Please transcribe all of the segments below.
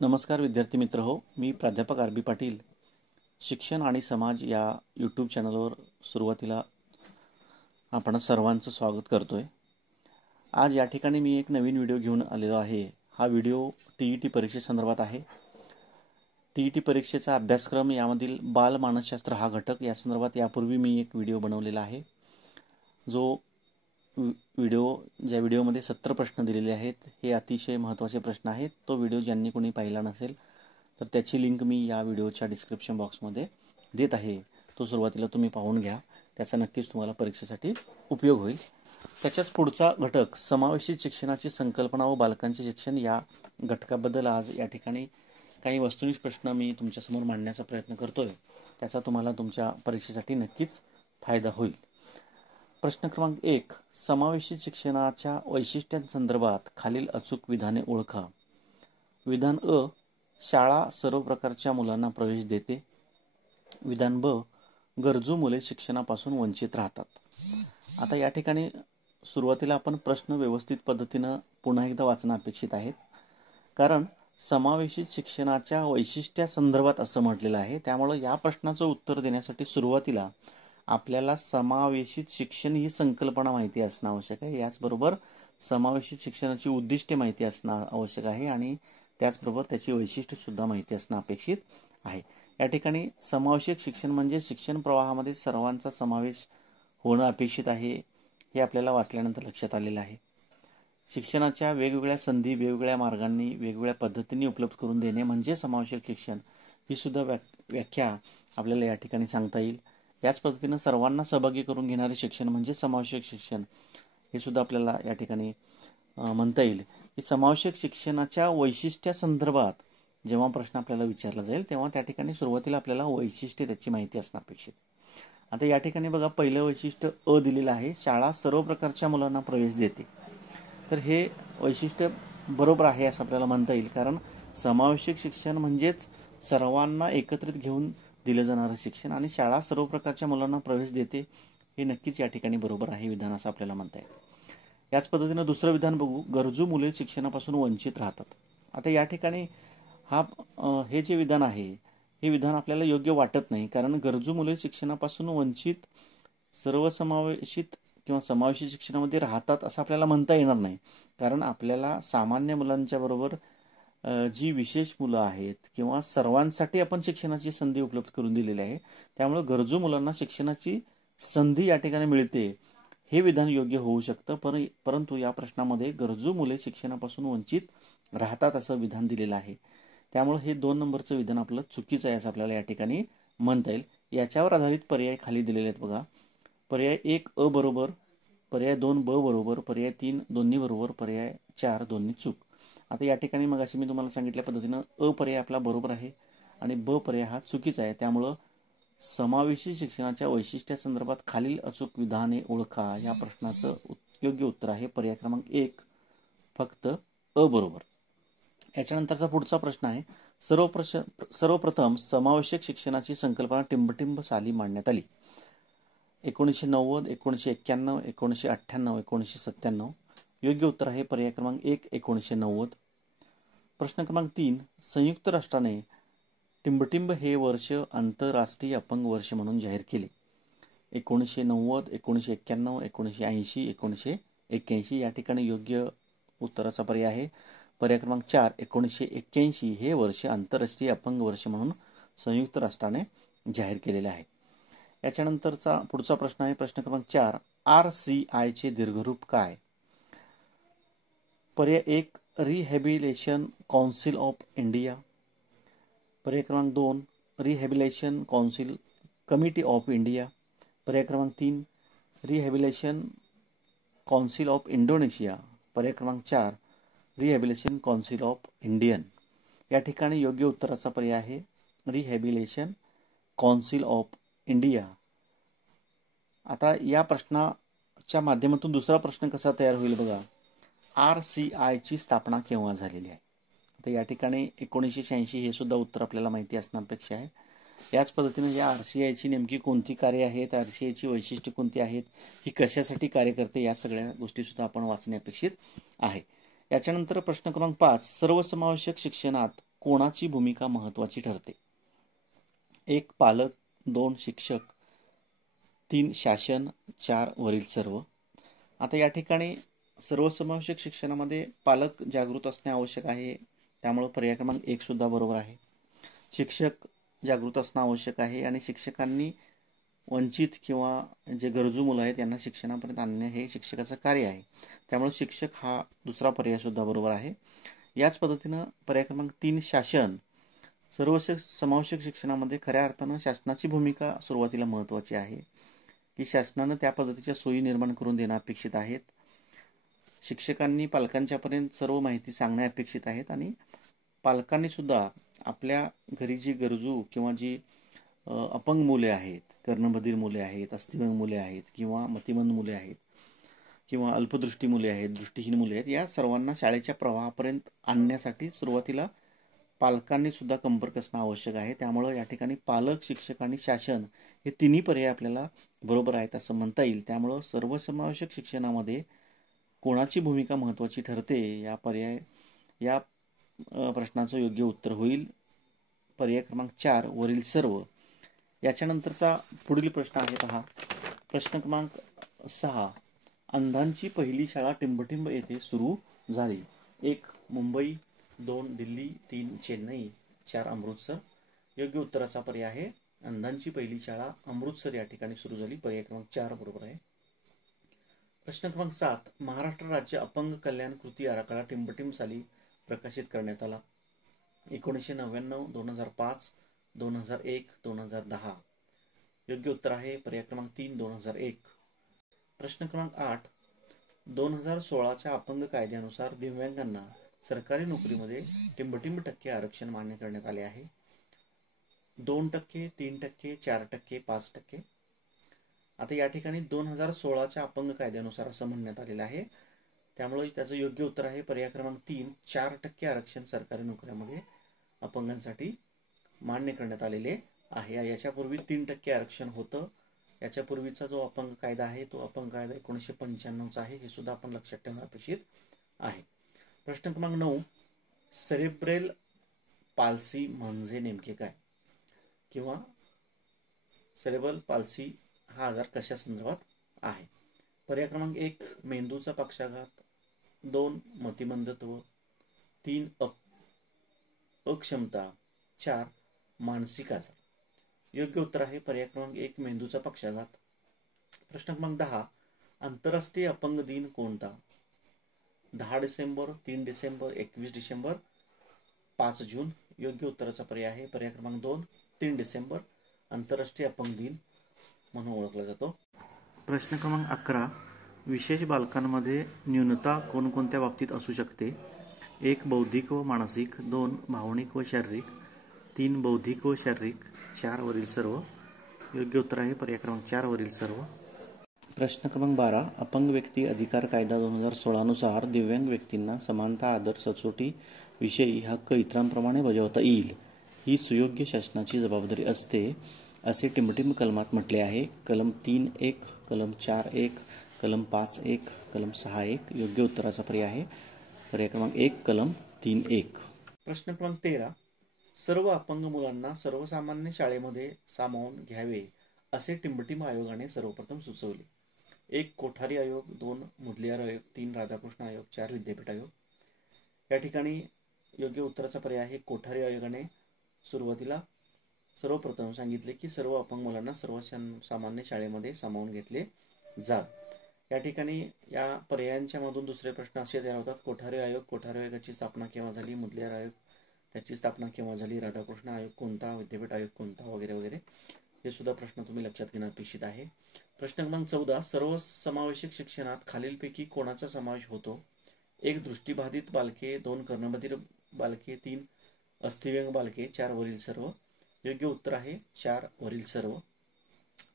नमस्कार विद्यार्थी मित्र हो, मी प्राध्यापक आर बी पाटील शिक्षण आणि समाज या यूट्यूब चॅनलवर सुरुवातीला आपण सर्वांचं स्वागत करतोय। आज या ठिकाणी मी एक नवीन व्हिडिओ घेऊन आलेलो आहे। हा व्हिडिओ TET परीक्षेसंदर्भात आहे। TET परीक्षेचा अभ्यासक्रम यामधील बाल मानसशास्त्र हा घटक या संदर्भात यापूर्वी मी एक व्हिडिओ बनवलेला आहे। जो ज्या व्हिडिओमध्ये 70 प्रश्न दिलेले आहेत, हे अतिशय महत्त्वाचे प्रश्न आहेत। तो व्हिडिओ ज्यांनी कोणी पाहिला नसेल तर त्याची लिंक मी या व्हिडिओच्या डिस्क्रिप्शन बॉक्समध्ये देत आहे। तो सुरुवातीला तुम्ही पाहून घ्या, त्याचा नक्कीच तुम्हाला परीक्षेसाठी उपयोग होईल। त्याच्याच पुढचा घटक समावेशित शिक्षणाची संकल्पना व बालकांचे शिक्षण या घटकाबद्दल आज या ठिकाणी काही वस्तुनिष्ठ प्रश्न मी तुमच्यासमोर मांडण्याचा प्रयत्न करतोय। त्याचा तुम्हाला तुमच्या परीक्षेसाठी नक्कीच फायदा होईल। प्रश्न क्रमांक 1, समावेशित शिक्षणाच्या वैशिष्ट्यांसंदर्भात खालील अचूक विधाने ओळखा। विधान अ, शाळा सर्व प्रकारच्या मुलांना प्रवेश देते। विधान ब, गरजू मुले शिक्षणापासून वंचित राहतात। आता या ठिकाणी सुरुवातीला आपण प्रश्न व्यवस्थित पद्धतीने पुन्हा एकदा वाचणं अपेक्षित आहे, कारण समावेशित शिक्षणाच्या वैशिष्ट्यासंदर्भात असं म्हटलेलं आहे। त्यामुळे या प्रश्नाचं उत्तर देण्यासाठी सुरुवातीला आपल्याला समावेशित शिक्षण ही संकल्पना माहिती असणं आवश्यक आहे। याचबरोबर समावेशित शिक्षणाची उद्दिष्टे माहिती असणं आवश्यक आहे आणि त्याचबरोबर त्याची वैशिष्ट्ये सुद्धा माहिती असणं अपेक्षित आहे। या ठिकाणी समावेशित शिक्षण म्हणजे शिक्षण प्रवाहामध्ये सर्वांचा समावेश होणं अपेक्षित आहे, हे आपल्याला वाचल्यानंतर लक्षात आलेलं आहे। शिक्षणाच्या वेगवेगळ्या संधी वेगवेगळ्या मार्गांनी वेगवेगळ्या पद्धतींनी उपलब्ध करून देणे म्हणजे समावेशक शिक्षण, ही सुद्धा व्याख्या आपल्याला या ठिकाणी सांगता येईल। याच पद्धतीने सर्वांना सहभागी करून घेणारे शिक्षण म्हणजे समावेशक शिक्षण, हे सुद्धा आपल्याला या ठिकाणी म्हणता येईल। की समावेशक शिक्षणाच्या वैशिष्ट्यासंदर्भात जेव्हा प्रश्न आपल्याला विचारला जाईल तेव्हा त्या ठिकाणी सुरुवातीला आपल्याला वैशिष्ट्ये त्याची माहिती असणं अपेक्षित। आता या ठिकाणी बघा, पहिलं वैशिष्ट्य अ दिलेलं आहे, शाळा सर्व प्रकारच्या मुलांना प्रवेश देते। तर हे वैशिष्ट्य बरोबर आहे असं आपल्याला म्हणता येईल, कारण समावेशक शिक्षण म्हणजेच सर्वांना एकत्रित घेऊन दिलं जाणारं शिक्षण आणि शाळा सर्व प्रकारच्या मुलांना प्रवेश देते, हे नक्कीच या ठिकाणी बरोबर आहे विधान असं आपल्याला म्हणता येईल। याच पद्धतीने दुसरं विधान बघू, गरजू मुले शिक्षणापासून वंचित राहतात। आता या ठिकाणी हे जे विधान आहे हे विधान आपल्याला योग्य वाटत नाही, कारण गरजू मुले शिक्षणापासून वंचित सर्वसमावेशित किंवा समावेशित शिक्षणामध्ये राहतात असं आपल्याला म्हणता येणार नाही, कारण आपल्याला सामान्य मुलांच्या बरोबर जी विशेष मुलं आहेत किंवा सर्वांसाठी आपण शिक्षणाची संधी उपलब्ध करून दिलेली आहे। त्यामुळे गरजू मुलांना शिक्षणाची संधी या ठिकाणी मिळते हे विधान योग्य होऊ शकतं, परंतु या प्रश्नामध्ये गरजू मुले शिक्षणापासून वंचित राहतात असं विधान दिलेलं आहे। त्यामुळे हे 2 नंबरचं विधान आपलं चुकीचं आहे असं आपल्याला या ठिकाणी म्हणता येईल। याच्यावर आधारित पर्याय खाली दिलेले आहेत बघा। पर्याय 1 अ बरोबर, पर्याय 2 ब बरोबर, पर्याय 3 दोन्ही बरोबर, पर्याय 4 दोन्ही चूक। आता या ठिकाणी मग अशी मी तुम्हाला सांगितल्या पद्धतीनं अ पर्याय आपला बरोबर आहे आणि ब पर्याय हा चुकीचा आहे। त्यामुळं समावेशी शिक्षणाच्या वैशिष्ट्यासंदर्भात खालील अचूक विधाने ओळखा या प्रश्नाचं योग्य उत्तर आहे पर्याय क्रमांक 1, फक्त अ बरोबर। याच्यानंतरचा पुढचा प्रश्न आहे, सर्वप्रथम समावेशक शिक्षणाची संकल्पना टिंबटिंब साली मांडण्यात आली। 1990, 1991, 1998, 1997। योग्य उत्तर आहे पर्याय क्रमांक 1, 1990। प्रश्न क्रमांक 3, संयुक्त राष्ट्राने टिंबटिंब हे वर्ष आंतरराष्ट्रीय अपंग वर्ष म्हणून जाहीर केले। 1990, 1991, 1980, 1981। या ठिकाणी योग्य उत्तराचा पर्याय आहे पर्याय क्रमांक 4, 1981 हे वर्ष आंतरराष्ट्रीय अपंग वर्ष म्हणून संयुक्त राष्ट्राने जाहीर केलेले आहे। याच्यानंतरचा पुढचा प्रश्न आहे प्रश्न क्रमांक 4, RCI चे दीर्घरूप काय? पर्याय 1, रिहॅबिलिटेशन काउन्सिल ऑफ इंडिया। पर्याय क्रमांक 2, rehabilitation council committee of India. पर्याय क्रमांक 3, रिहॅबिलिटेशन काउन्सिल ऑफ इंडोनेशिया। पर्याय क्रमांक 4, रिहॅबिलिटेशन काउन्सिल ऑफ इंडियन। या ठिकाणी योग्य उत्तराचा पर्याय आहे रिहॅबिलिटेशन काउन्सिल ऑफ इंडिया। आता या प्रश्नाच्या माध्यमातून दुसरा प्रश्न कसा तयार होईल बघा, RCI ची स्थापना केव्हा झालेली आहे? आता या ठिकाणी 1986 हे सुद्धा उत्तर आपल्याला माहिती असणं अपेक्षित आहे। याच पद्धतीने या RCI ची नेमकी कोणती कार्य आहेत, RCI ची वैशिष्ट्ये कोणती आहेत, ही कशासाठी कार्य करते, या सगळ्या गोष्टी सुद्धा आपण वाचणे अपेक्षित आहे। याच्यानंतर प्रश्न क्रमांक 5, सर्वसमावेशक शिक्षणात कोणाची भूमिका महत्त्वाची ठरते? 1. पालक, 2. शिक्षक, 3. शासन, 4. वरील सर्व. आता या ठिकाणी सर्वसमावेशक शिक्षणामध्ये पालक जागृत असणे आवश्यक आहे, त्यामुळे पर्याय क्रमांक 1 सुद्धा बरोबर आहे. शिक्षक जागृत असणं आवश्यक आहे आणि शिक्षकांनी वंचित किंवा जे गरजू मुलं आहेत यांना शिक्षणापर्यंत आणणे हे शिक्षकाचं कार्य आहे, त्यामुळे शिक्षक हा दुसरा पर्याय सुद्धा बरोबर आहे. याच पद्धतीनं पर्याय क्रमांक 3 शासन. समावेशक शिक्षणामध्ये खऱ्या अर्थानं शासनाची भूमिका सुरुवातीला महत्त्वाची आहे, की शासनानं त्या पद्धतीच्या सोयी निर्माण करून देणं अपेक्षित आहेत. शिक्षकांनी पालकांच्यापर्यंत सर्व माहिती सांगणे अपेक्षित आहेत आणि पालकांनी सुद्धा आपल्या घरी जी गरजू किंवा जी अपंग मुले आहेत, कर्णबधिर मुले आहेत, अस्थिव्यंग मुले आहेत किंवा मतिमंद मुले आहेत किंवा अल्पदृष्टी मुले आहेत, दृष्टीहीन मुले आहेत, या सर्वांना शाळेच्या प्रवाहापर्यंत आणण्यासाठी सुरुवातीला पालकांनी सुद्धा कंपर्क असणं आवश्यक आहे. त्यामुळं या ठिकाणी पालक, शिक्षक आणि शासन हे तिन्ही पर्याय आपल्याला बरोबर आहेत असं म्हणता येईल. त्यामुळं सर्वसमावेशक शिक्षणामध्ये कोणाची भूमिका महत्त्वाची ठरते या प्रश्नाचं योग्य उत्तर होईल पर्याय क्रमांक 4 वरील सर्व. याच्यानंतरचा पुढील प्रश्न आहे पहा. प्रश्न क्रमांक 6. अंधांची पहिली शाळा टिंबटिंब येथे सुरू झाली. 1. मुंबई, 2. दिल्ली, 3. चेन्नई, 4. अमृतसर. योग्य उत्तराचा पर्याय आहे अंधांची पहिली शाळा अमृतसर या ठिकाणी सुरू झाली. पर्याय क्रमांक 4 बरोबर आहे. प्रश्न क्रमांक 7. महाराष्ट्र राज्य अपंग कल्याण कृती आराखडा टिंबटिंब साली प्रकाशित करण्यात आला. 1999, 2005, 2001, 2010. योग्य उत्तर आहे पर्याय क्रमांक 3 2001. प्रश्न क्रमांक 8. 2016च्या अपंग कायद्यानुसार दिव्यांगांना सरकारी नोकरीमध्ये टिंबटिंब टक्के आरक्षण मान्य करण्यात आले आहे. 2%, 3%, 4%, 5%. आता या ठिकाणी 2016च्या अपंग कायद्यानुसार असं म्हणण्यात आलेलं आहे, त्यामुळे त्याचं योग्य उत्तर आहे पर्याय क्रमांक 3 4% आरक्षण सरकारी नोकऱ्यामध्ये अपंगांसाठी मान्य करण्यात आलेले आहे. याच्यापूर्वी 3% आरक्षण होतं. याच्यापूर्वीचा जो अपंग कायदा आहे तो अपंग कायदा 1995चा आहे, हे सुद्धा आपण लक्षात ठेवणं अपेक्षित आहे. प्रश्न क्रमांक 9. सेरेब्रल पाल्सी म्हणजे नेमके काय? किंवा सेरेब्रल पाल्सी हा आजार कशा संदर्भात आहे? पर्याय क्रमांक 1 मेंदूचा पक्षाघात, 2 मतिमंदत्व, 3 अक्षमता, 4 मानसिक आजार. योग्य उत्तर आहे पर्याय क्रमांक 1 मेंदूचा पक्षाघात. प्रश्न क्रमांक 10. आंतरराष्ट्रीय अपंग दिन कोणता? 10 डिसेंबर, 3 डिसेंबर, 21 डिसेंबर, 5 जून. योग्य उत्तराचा पर्याय आहे पर्याय क्रमांक 2 3 डिसेंबर. आंतरराष्ट्रीय अपंग दिन म्हणून ओळखला जातो. प्रश्न क्रमांक 11. विशेष बालकांमध्ये न्यूनता कोणकोणत्या बाबतीत असू शकते? 1 बौद्धिक व मानसिक, 2 भावनिक व शारीरिक, 3 बौद्धिक व शारीरिक, 4 वरील सर्व. योग्य उत्तर आहे पर्याय क्रमांक 4 वरील सर्व. प्रश्न क्रमांक 12. अपंग व्यक्ती अधिकार कायदा 2016 नुसार दिव्यांग व्यक्तींना समानता, आदर, सचोटी विषयी हक्क इतरांप्रमाणे बजावता येईल ही सुयोग्य शासनाची जबाबदारी असते असे टिंबटिंब कलमात म्हटले आहे. कलम 3.1, कलम 4.1, कलम 5.1, कलम 6.1. योग्य उत्तराचा पर्याय आहे पर्याय क्रमांक 1 कलम 3.1. प्रश्न क्रमांक 13. सर्व अपंग मुलांना सर्वसामान्य शाळेमध्ये सामावून घ्यावे असे टिंबटिंब आयोगाने सर्वप्रथम सुचवले. 1 कोठारी आयोग, 2 मुदलियार आयोग, 3 राधाकृष्ण आयोग, 4 विद्यापीठ आयोग. या ठिकाणी योग्य उत्तराचा पर्याय आहे कोठारी आयोगाने सुरुवातीला सर्वप्रथम सांगितले की सर्व अपंग मुलांना सर्वसामान्य शाळेमध्ये सामावून घेतले जा. या ठिकाणी या पर्यायांच्या मधून दुसरे प्रश्न असे तयार होतात. कोठारी आयोगाची स्थापना केव्हा झाली? मुदलियार आयोग त्याची स्थापना केव्हा झाली? राधाकृष्ण आयोग कोणता? विद्यापीठ आयोग कोणता? वगैरे वगैरे. हे सुद्धा प्रश्न तुम्ही लक्षात घेणं अपेक्षित आहे. प्रश्न क्रमांक 14. सर्व समावेशक शिक्षणात खालीलपैकी कोणाचा समावेश होतो? 1 दृष्टिबाधित बालके, 2 कर्णबधिर बालके, 3 अस्थिव्यंग बालके, 4 वरील सर्व. योग्य उत्तर आहे 4 वरील सर्व.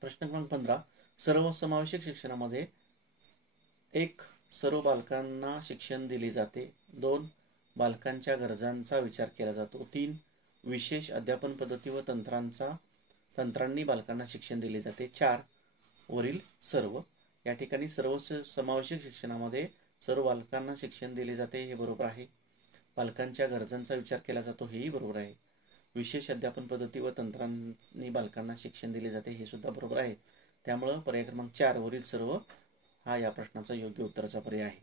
प्रश्न क्रमांक 15. सर्व समावेशक शिक्षणामध्ये 1 सर्व बालकांना शिक्षण दिले जाते, 2 बालकांच्या गरजांचा विचार केला जातो, 3 विशेष अध्यापन पद्धती व तंत्रांनी बालकांना शिक्षण दिले जाते, 4 वरील सर्व. या ठिकाणी सर्व समावेशक शिक्षणामध्ये सर्व बालकांना शिक्षण दिले जाते हे बरोबर आहे. बालकांच्या गरजांचा विचार केला जातो हेही बरोबर आहे. विशेष अध्यापन पद्धती व तंत्रांनी बालकांना शिक्षण दिले जाते हे सुद्धा बरोबर आहे. त्यामुळं पर्याय क्रमांक 4 वरील सर्व हा या प्रश्नाचा योग्य उत्तराचा पर्याय आहे.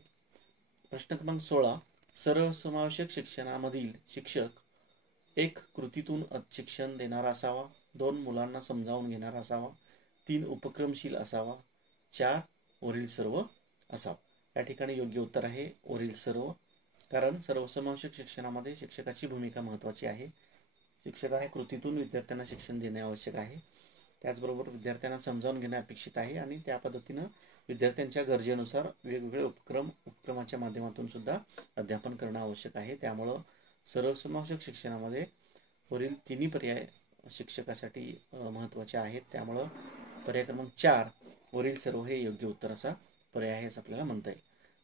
प्रश्न क्रमांक 16. सर्वसमावेशक शिक्षणामधील शिक्षक 1. कृतीतून शिक्षण देणारा असावा, 2. मुलांना समजावून घेणारा असावा, 3. उपक्रमशील असावा, 4. वरील सर्व असावा. या ठिकाणी योग्य उत्तर आहे वरील सर्व. कारण सर्वसमावेशक शिक्षणामध्ये शिक्षकाची भूमिका महत्त्वाची आहे. शिक्षकाने कृतीतून विद्यार्थ्यांना शिक्षण देणे आवश्यक आहे. त्याचबरोबर विद्यार्थ्यांना समजावून घेणे अपेक्षित आहे आणि त्या पद्धतीनं विद्यार्थ्यांच्या गरजेनुसार वेगवेगळे उपक्रमाच्या माध्यमातून सुद्धा अध्यापन करणं आवश्यक आहे. त्यामुळं सर्वसमावेशक शिक्षणामध्ये वरील तिन्ही पर्याय शिक्षकासाठी महत्त्वाचे आहेत. त्यामुळं पर्याय क्रमांक 4 वरील सर्व हे योग्य उत्तराचा पर्याय आहे असं आपल्याला म्हणता येईल.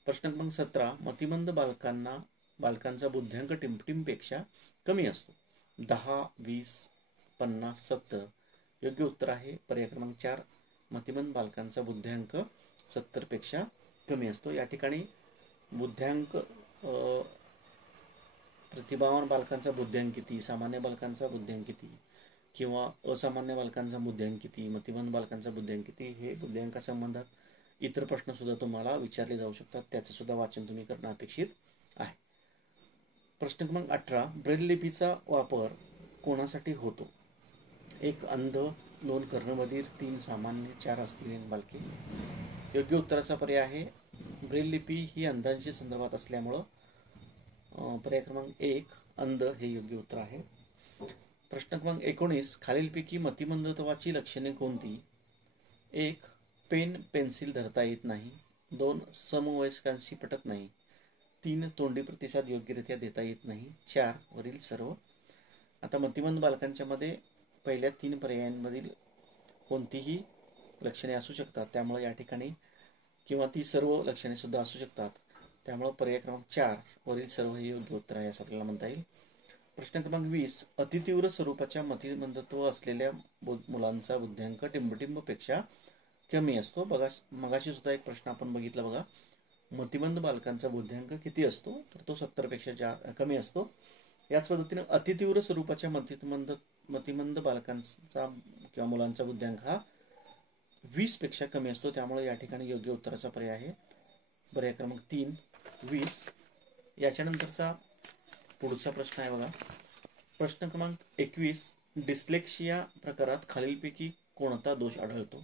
प्रश्न क्रमांक 17. मतिमंद बालकांचा बुद्ध्यांक टिमटिमपेक्षा कमी असतो. 10, 20, 50, 70. योग्य उत्तर आहे पर्याय क्रमांक 4. मतिमंद बालकांचा बुद्ध्यांक 70 पेक्षा कमी असतो. या ठिकाणी बुद्ध्यांक प्रतिभावान बालकांचा बुद्ध्यांक किती, सामान्य बालकांचा बुद्ध्यांक किती किंवा असामान्य बालकांचा बुद्ध्यांक किती, मतिमंद बालकांचा बुद्ध्यांक किती हे बुद्ध्यांकासंबंधात इतर प्रश्न सुद्धा तुम्हाला विचारले जाऊ शकतात. त्याचं सुद्धा वाचन तुम्ही करणं अपेक्षित आहे. प्रश्न क्रमांक 18. ब्रेल लिपीचा वापर कोणासाठी होतो. 1. अंध, 2. कर्णबधीर, 3. सामान्य, 4. अस्थिव्यंग बालके. योग्य उत्तराचा पर्याय आहे ब्रेल लिपी ही अंधांशी संदर्भात असल्यामुळं पर्याय क्रमांक 1 अंध हे योग्य उत्तर आहे. प्रश्न क्रमांक 19. खालीलपैकी मतिमंदत्वाची लक्षणे कोणती. 1. पेन पेन्सिल धरता येत नाही, 2. समवयस्कांशी पटत नाही, 3. तोंडी प्रतिसाद योग्यरित्या देता येत नाही, 4. वरील सर्व. आता मतिमंद बालकांच्या मध्ये पहिल्या 3 पर्यायांमधील कोणतीही लक्षणे असू शकतात. त्यामुळे या ठिकाणी किंवा ती सर्व लक्षणे सुद्धा असू शकतात. त्यामुळे पर्याय क्रमांक 4 वरील सर्व हे योग्य उत्तर आहे असं आपल्याला म्हणता येईल. प्रश्न क्रमांक 20. अतितीव्र स्वरूपाच्या मतिमंदत्व असलेल्या मुलांचा बुद्ध्यांक टिंबटिंबपेक्षा कमी असतो. बघा मगाशी सुद्धा एक प्रश्न आपण बघितला बघा. मतिमंद बालकांचा बुद्ध्यांक किती असतो तर तो 70 पेक्षा कमी असतो. याच पद्धतीने अतितीव्र स्वरूपाच्या मतिमंद बालकांचा किंवा मुलांचा बुद्ध्यांक हा 20 पेक्षा कमी असतो. त्यामुळे या ठिकाणी योग्य उत्तराचा पर्याय आहे पर्याय क्रमांक 3 20. याच्यानंतरचा पुढचा प्रश्न आहे बघा. प्रश्न क्रमांक 21. डिस्लेक्सिया प्रकारात खालीलपैकी कोणता दोष आढळतो.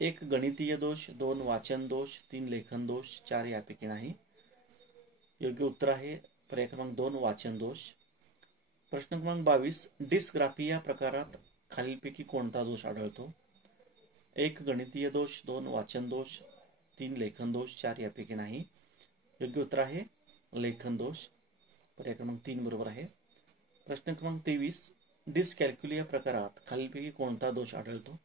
1. गणितीय दोष, 2. वाचन दोष, 3. लेखन दोष, 4. यापैकी नाही. योग्य उत्तर आहे पर्याय क्रमांक 2 वाचन दोष. प्रश्न क्रमांक 22. डिस्ग्राफिया प्रकारात खालीलपैकी कोणता दोष आढळतो. 1. गणितीय दोष, 2. वाचन दोष, 3. लेखन दोष, 4. यापैकी नाही. योग्य उत्तर आहे लेखन दोष पर्याय क्रमांक 3 बरोबर आहे. प्रश्न क्रमांक 23. डिस्कॅल्क्युलिया प्रकारात खालीलपैकी कोणता दोष आढळतो.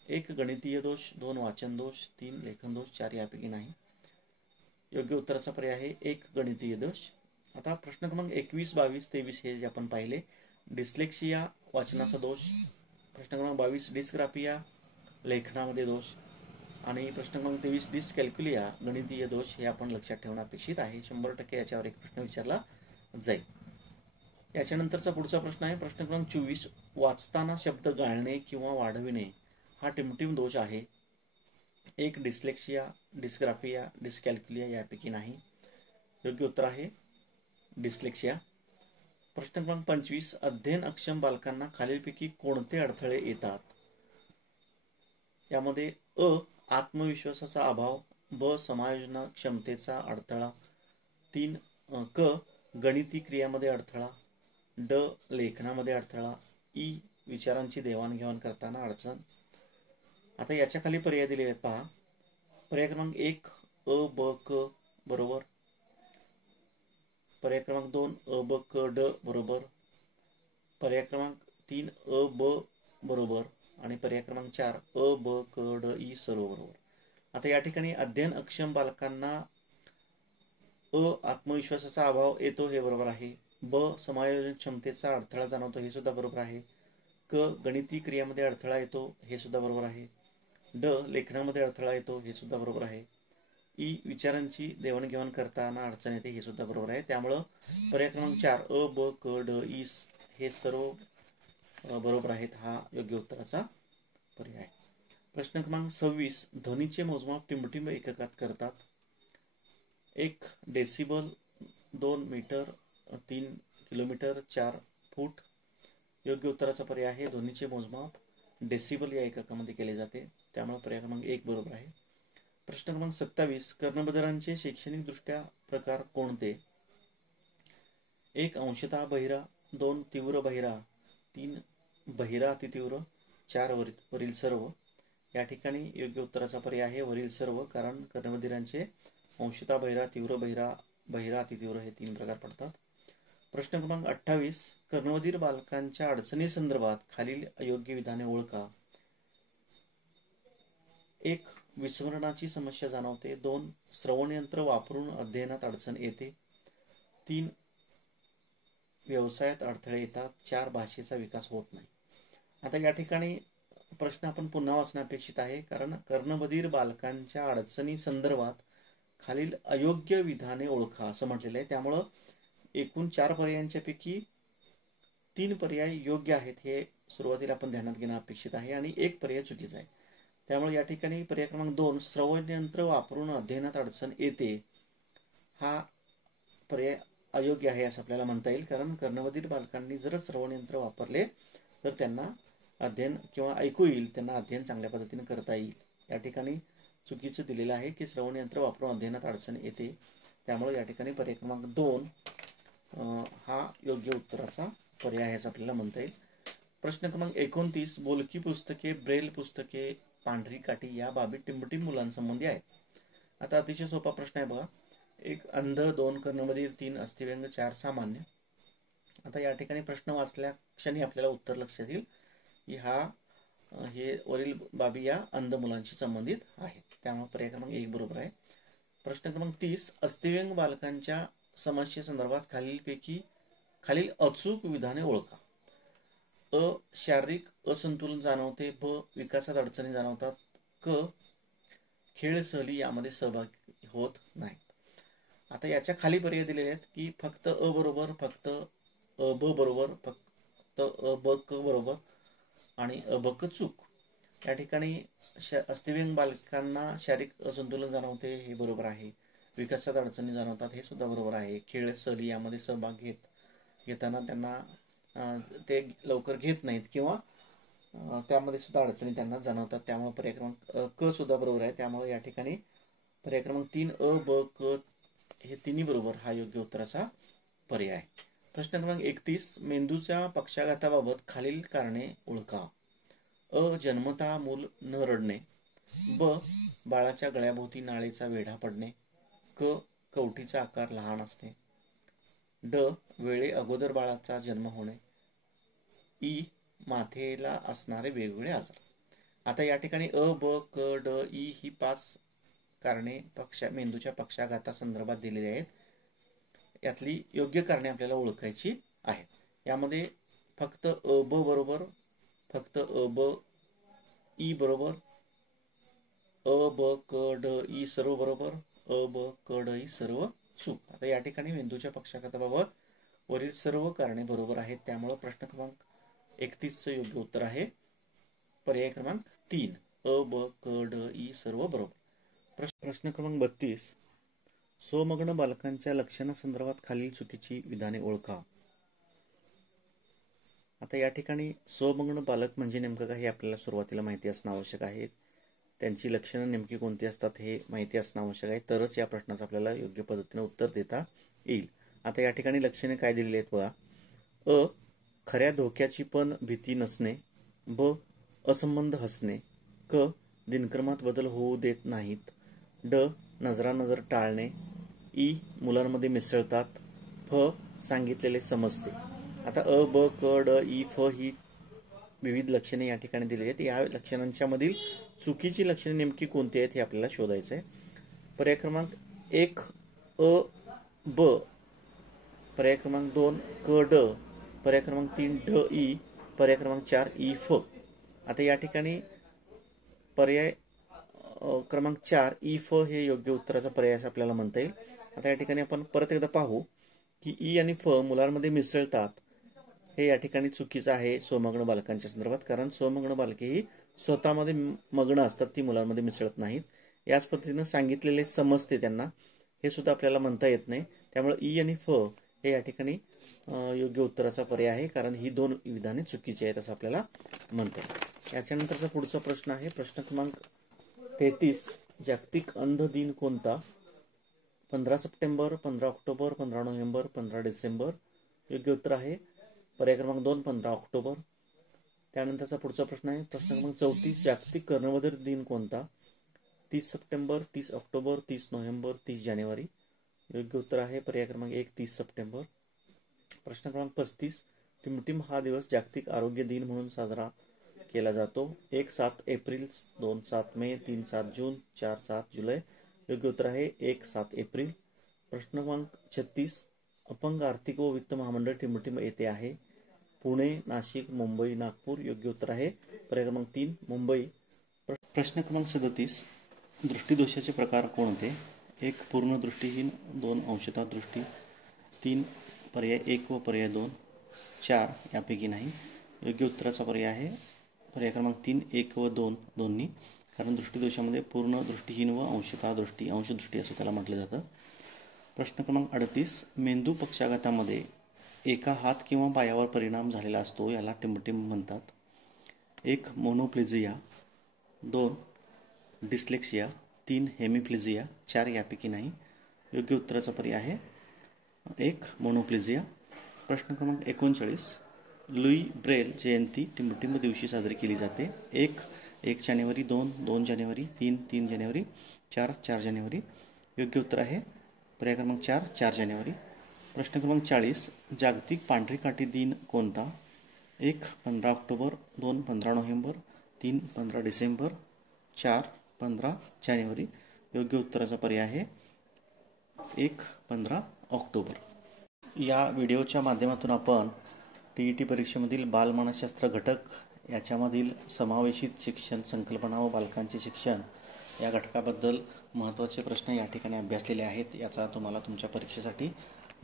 1. गणितीय दोष, 2. वाचन दोष, 3. लेखन दोष, 4. यापैकी नाही. योग्य उत्तराचा पर्याय आहे 1. गणितीय दोष. आता प्रश्न क्रमांक 21, 22, 23 हे जे आपण पाहिले डिस्लेक्सिया वाचनाचा दोष, प्रश्न क्रमांक 22 डिस्ग्राफिया लेखनामध्ये दोष आणि प्रश्न क्रमांक 23 डिस्कॅल्क्युलिया गणितीय दोष हे आपण लक्षात ठेवणं अपेक्षित आहे. 100% याच्यावर एक प्रश्न विचारला जाईल. याच्यानंतरचा पुढचा प्रश्न आहे प्रश्न क्रमांक 24. वाचताना शब्द गाळणे किंवा वाढविणे हा टिमटिम दोष आहे. 1. डिस्लेक्सिया, डिस्ग्राफिया, डिस्कॅल्क्युलिया यापैकी नाही. योग्य उत्तर आहे डिस्लेक्सिया. प्रश्न क्रमांक 25. अध्ययन अक्षम बालकांना खालीलपैकी कोणते अडथळे येतात. यामध्ये अ. आत्मविश्वासाचा अभाव, ब. समायोजन क्षमतेचा अडथळा, 3. क. गणिती क्रियामध्ये अडथळा, ड. लेखनामध्ये अडथळा, ई. विचारांची देवाणघेवाण करताना अडचण. आता याच्या खाली पर्याय दिलेले आहेत पहा. पर्याय क्रमांक 1 अ ब क बरोबर, पर्याय क्रमांक 2 अ ब क ड बरोबर, पर्याय क्रमांक 3 अ ब बरोबर आणि पर्याय क्रमांक 4 अ ब क ड ई सर्व बरोबर. आता या ठिकाणी अध्ययन अक्षम बालकांना अ. आत्मविश्वासाचा अभाव येतो हे बरोबर आहे. ब. समायोजन क्षमतेचा अडथळा जाणवतो हे सुद्धा बरोबर आहे. क. गणिती क्रियामध्ये अडथळा येतो हे सुद्धा बरोबर आहे. ड. लेखनामध्ये अडथळा येतो हे सुद्धा बरोबर आहे. ई विचारांची देवाणघेवाण करताना अडचण येते हे सुद्धा बरोबर आहे. त्यामुळं पर्याय क्रमांक 4 अ ब क ड ई हे सर्व बरोबर आहेत. हा योग्य उत्तराचा पर्याय आहे. प्रश्न क्रमांक 26 ध्वनीचे मोजमाप टिंबटिंब एककात करतात. 1 डेसिबल, 2 मीटर, 3 किलोमीटर, 4 फूट. योग्य उत्तराचा पर्याय आहे ध्वनीचे मोजमाप डेसिबल या एककामध्ये केले जाते. त्यामुळे पर्याय क्रमांक 1 बरोबर आहे. प्रश्न क्रमांक 27 कर्णबधिरांचे शैक्षणिकदृष्ट्या प्रकार कोणते? 1 अंशतः बहिरा, 2 तीव्र बहिरा, 3 बहिरा अतितीव्र, 4 वरील सर्व. या ठिकाणी योग्य उत्तराचा पर्याय आहे वरील सर्व, कारण कर्णबधिरांचे अंशतः बहिरा, तीव्र बहिरा, बहिरा अतितीव्र हे 3 प्रकार पडतात. प्रश्न क्रमांक 28 कर्णबधिर बालकांच्या अडचणी संदर्भात खालील अयोग्य विधाने ओळखा. 1 विस्मरणाची समस्या जाणवते, 2 श्रवणयंत्र वापरून अध्ययनात अडचण येते, 3 व्यवसायात अडथळे येतात, 4 भाषेचा विकास होत नाही. आता या ठिकाणी प्रश्न आपण पुन्हा वाचणे अपेक्षित आहे, कारण कर्णबधिर बालकांच्या अडचणी संदर्भात खालील अयोग्य विधाने ओळखा असं म्हटलेलं आहे. त्यामुळं एकूण 4 पर्यायांच्या पैकी 3 पर्याय योग्य आहेत हे सुरुवातीला आपण ध्यानात घेणं अपेक्षित आहे आणि 1 पर्याय चुकीचा आहे. त्यामुळे या ठिकाणी पर्याय क्रमांक 2 श्रवणयंत्र वापरून अध्ययनात अडचण येते हा पर्याय अयोग्य आहे असं आपल्याला म्हणता येईल, कारण कर्णबधिर बालकांनी जर श्रवणयंत्र वापरले तर त्यांना अध्ययन किंवा ऐकू येईल, त्यांना अध्ययन चांगल्या पद्धतीने करता येईल. या ठिकाणी चुकीचं दिलेलं आहे की श्रवणयंत्र वापरून अध्ययनात अडचण येते. त्यामुळे या ठिकाणी पर्याय क्रमांक 2 हा योग्य उत्तराचा पर्याय आहे असं आपल्याला म्हणता येईल. प्रश्न क्रमांक 29 बोलकी पुस्तके, ब्रेल पुस्तके, पांढरी काठी या बाबी टिंबटिंब मुलांसंबंधी आहेत. आता अतिशय सोपा प्रश्न आहे बघा. 1 अंध, 2 कर्णबधिर, 3 अस्थिव्यंग, 4 सामान्य. आता या ठिकाणी प्रश्न वाचल्या क्षणी आपल्याला उत्तर लक्षात येईल की हे वरील बाबी या अंध मुलांशी संबंधित आहेत. त्यामुळे पर्याय क्रमांक 1 बरोबर आहे. प्रश्न क्रमांक 30 अस्थिव्यंग बालकांच्या समस्येसंदर्भात खालील अचूक विधाने ओळखा. अ शारीरिक असंतुलन जाणवते, ब विकासात अडचणी जाणवतात, क खेळ सहली यामध्ये सहभागी होत नाहीत. आता याच्या खाली पर्याय दिलेले आहेत की फक्त अ बरोबर, फक्त अ ब बरोबर, फक्त अ ब क बरोबर आणि अ ब क चूक. या ठिकाणी अस्थिव्यंग बालकांना शारीरिक असंतुलन जाणवते हे बरोबर आहे, विकासात अडचणी जाणवतात हे सुद्धा बरोबर आहे, खेळ सहली यामध्ये सहभाग घेताना त्यांना ते लवकर घेत नाहीत किंवा त्यामध्ये सुद्धा अडचणी त्यांना जाणवतात. त्यामुळे पर्याय क्रमांक क सुद्धा बरोबर आहे. त्यामुळे या ठिकाणी पर्याय क्रमांक 3 अ ब क हे तिन्ही बरोबर हा योग्य उत्तराचा पर्याय आहे. प्रश्न क्रमांक 31 मेंदूच्या पक्षाघाताबाबत खालील कारणे ओळखा. अ जन्मतः मूल न रडणे, ब बाळाच्या गळ्याभोवती नाळेचा वेढा पडणे, क कवटीचा आकार लहान असणे, ड वेळे अगोदर बाळाचा जन्म होणे, ई माथेला असणारे वेगवेगळे आजार. आता या ठिकाणी अ ब क ड ई ही 5 कारणे मेंदूच्या पक्षाघातासंदर्भात दिलेली आहेत. यातली योग्य कारणे आपल्याला ओळखायची आहेत. यामध्ये फक्त अ ब बरोबर, फक्त अ ब ई बरोबर, अ ब क ड ई सर्व बरोबर, अ ब क ड ई सर्व चूक. आता या ठिकाणी मेंदूच्या पक्षाघाताबाबत वरील सर्व कारणे बरोबर आहेत. त्यामुळे प्रश्न क्रमांक 31 योग्य उत्तर आहे पर्याय क्रमांक 3 अ ब क ड ई सर्व बरोबर. प्रश्न क्रमांक 32 स्वमग्न बालकांच्या लक्षणासंदर्भात खालील चुकीची विधाने ओळखा. आता या ठिकाणी स्वमग्न बालक म्हणजे नेमकं काय हे आपल्याला सुरुवातीला माहिती असणं आवश्यक आहे. त्यांची लक्षणं नेमकी कोणती असतात हे माहिती असणं आवश्यक आहे, तरच या प्रश्नाचं आपल्याला योग्य पद्धतीने उत्तर देता येईल. आता या ठिकाणी लक्षणे काय दिलेली आहेत बघा. अ खऱ्या धोक्याची पण भीती नसणे, ब असंबंध हसणे, क दिनक्रमात बदल होऊ देत नाहीत, ड नजरानजर टाळणे, ई मुलांमध्ये मिसळतात, फ सांगितलेले समजते. आता अ ब क ड ई फ ही विविध लक्षणे या ठिकाणी दिली आहेत. या लक्षणांच्या मधील चुकीची लक्षणे नेमकी कोणती आहेत हे आपल्याला शोधायचं आहे. पर्याय क्रमांक 1 अ ब, पर्याय क्रमांक 2 क ड, पर्याय क्रमांक 3 ड ई, पर्याय क्रमांक 4 ई फ. आता या ठिकाणी पर्याय क्रमांक 4 इफ हे योग्य उत्तराचा पर्याय असं आपल्याला म्हणता येईल. आता या ठिकाणी आपण परत एकदा पाहू की ई आणि फ मुलांमध्ये मिसळतात, हे या ठिकाणी चुकीचं आहे स्वमग्न बालकांच्या संदर्भात. कारण स्वमग्न बालके ही स्वतःमध्ये मग्न असतात, ती मुलांमध्ये मिसळत नाहीत. याच पद्धतीनं सांगितलेले समजते त्यांना, हे सुद्धा आपल्याला म्हणता येत नाही. त्यामुळे ई आणि फ हे या ठिकाणी योग्य उत्तराचा पर्याय आहे, कारण ही दोन विधाने चुकीची आहेत असं आपल्याला म्हणता येईल. याच्यानंतरचा पुढचा प्रश्न आहे प्रश्न क्रमांक 33. जागतिक अंध दिन कोणता? 15 सप्टेंबर, 15 ऑक्टोबर, 15 नोव्हेंबर, 15 डिसेंबर. योग्य उत्तर आहे पर्याय क्रमांक 2, 15 ऑक्टोबर. त्यानंतरचा पुढचा प्रश्न आहे प्रश्न क्रमांक 34. जागतिक कर्णबधिर दिन कोणता? 30 सप्टेंबर, 30 ऑक्टोबर, 30 नोव्हेंबर, 30 जानेवारी. योग्य उत्तर आहे पर्याय क्रमांक 1, 30 सप्टेंबर. प्रश्न क्रमांक 35. टिमटिम हा दिवस जागतिक आरोग्य दिन म्हणून साजरा केला जातो. 1, 7 एप्रिल, 2, 7 मे, 3, 7 जून, 4, 7 जुलै. योग्य उत्तर आहे 1, 7 एप्रिल. प्रश्न क्रमांक 36. अपंग आर्थिक व वित्त महामंडळ टिमटिम येथे आहे. पुणे, नाशिक, मुंबई, नागपूर. योग्य उत्तर आहे पर्याय क्रमांक 3, मुंबई. प्रश्न क्रमांक 37. दृष्टीदोषाचे प्रकार कोणते? 1, पूर्ण दृष्टीहीन, 2, अंशतः दृष्टी, 3 पर्याय 1 व पर्याय 2, 4 यापैकी नाही. योग्य उत्तराचा पर्याय आहे पर्याय क्रमांक 3, 1 व 2 दोन्ही. कारण दृष्टीदोषामध्ये पूर्ण दृष्टीहीन व अंशतः दृष्टी, अंशदृष्टी असं त्याला म्हटलं जातं. प्रश्न क्रमांक 38. मेंदू पक्षाघातामध्ये एका हात किंवा पायावर परिणाम झालेला असतो, याला टिमटिम म्हणतात. 1, मोनोप्लेजिया, 2 डिस्लेक्सिया, 3 हेमिप्लेजिया, 4 यापैकी नाही. योग्य उत्तराचा पर्याय आहे 1, मोनोप्लेजिया. प्रश्न क्रमांक 39. लुई ब्रेल जयंती टिमटिम दिवशी साजरी केली जाते. 1 जानेवारी, 2 जानेवारी, 3 जानेवारी, 4 जानेवारी. योग्य उत्तर आहे पर्याय क्रमांक 4 जानेवारी. प्रश्न क्रमांक 40. जागतिक पांढरी काठी दिन कोणता? 1, 15 ऑक्टोबर, 2, 15 नोव्हेंबर, 3, 15 डिसेंबर, 4, 15 जानेवारी. योग्य उत्तराचा पर्याय आहे 1, 15 ऑक्टोबर. या व्हिडिओच्या माध्यमातून आपण TET परीक्षेमधील बालमानसशास्त्र घटक याच्यामधील समावेशित शिक्षण संकल्पना व बालकांचे शिक्षण या घटकाबद्दल महत्त्वाचे प्रश्न या ठिकाणी अभ्यासलेले आहेत. याचा तुम्हाला तुमच्या परीक्षेसाठी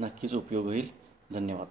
नक्कीच उपयोग होईल. धन्यवाद.